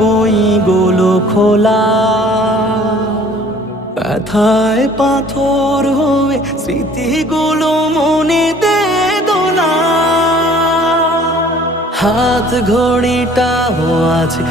বইগুলো খোলা, ব্যথায় পাথর হয়ে স্মৃতিগুলো মনে দে দোলা। হাত ঘড়িটাও আছে